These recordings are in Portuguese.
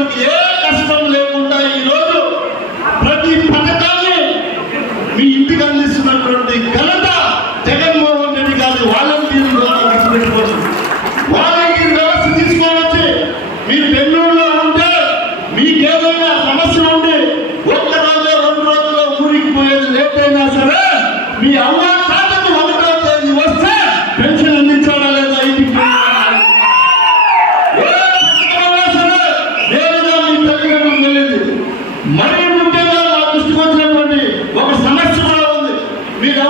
ಮುಖ್ಯಮಂತ್ರಿ ಮುಖ್ಯ Mira,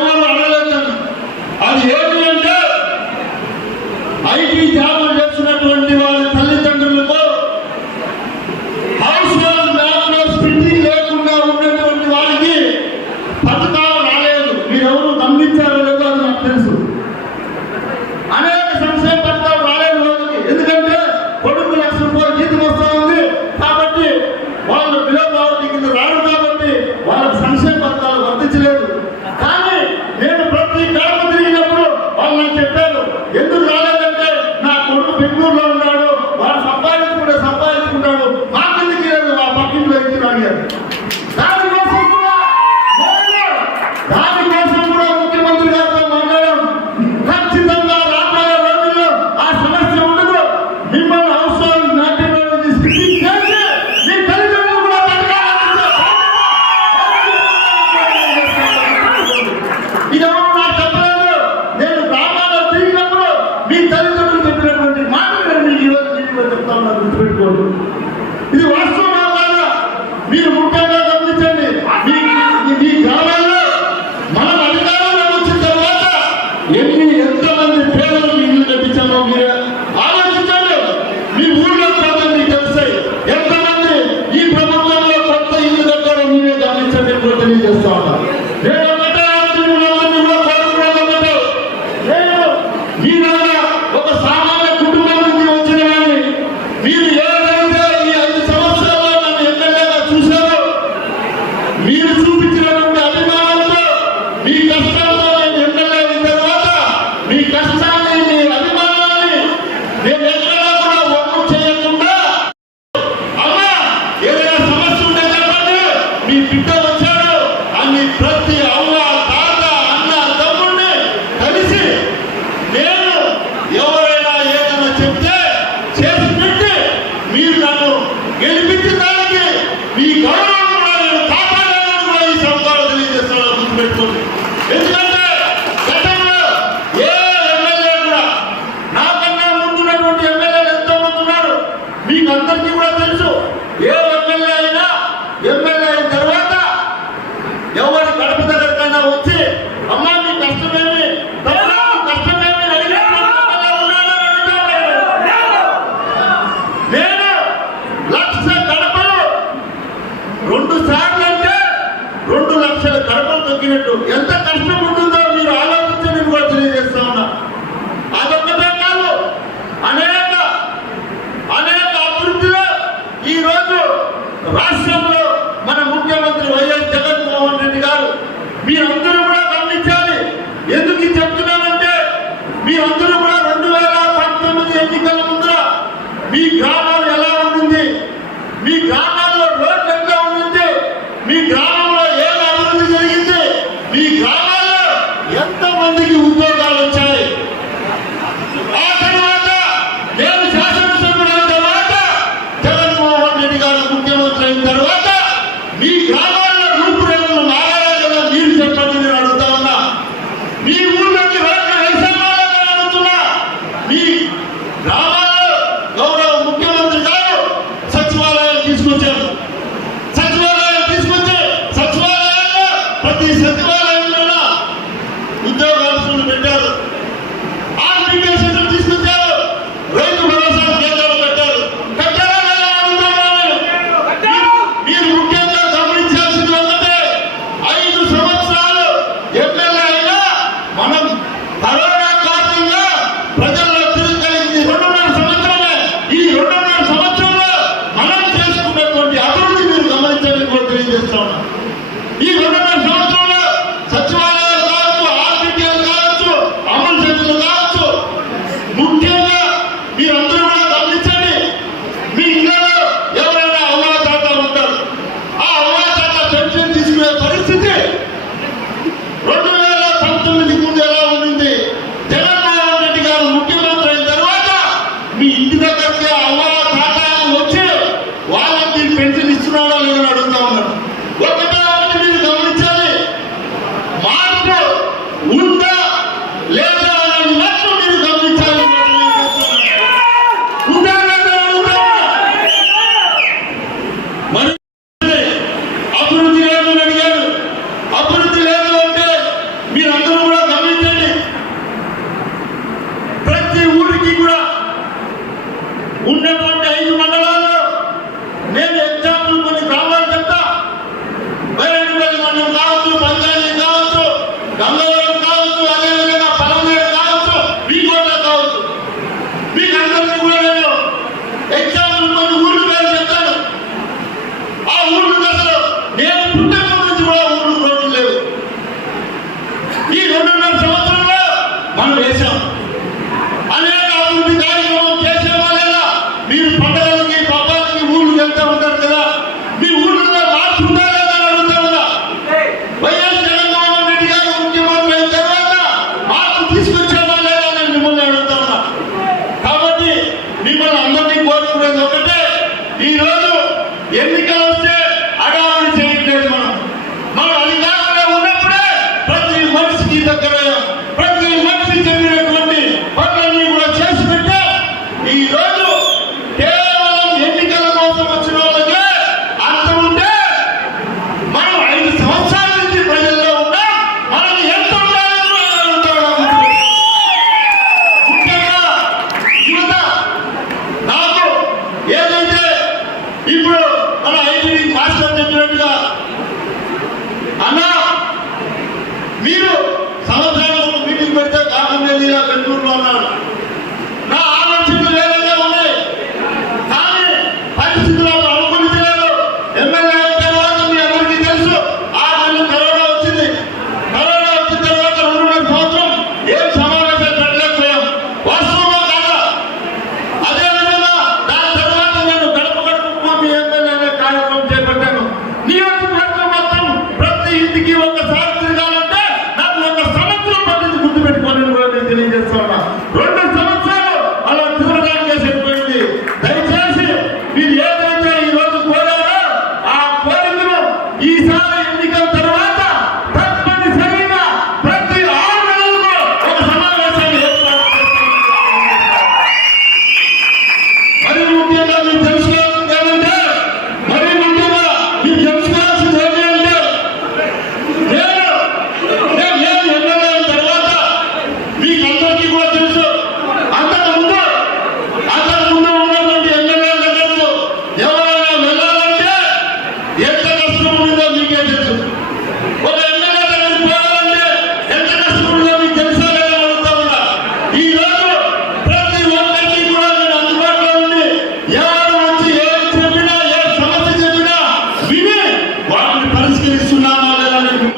చెప్తా ఉన్నా గుర్తుపెట్టుకోండి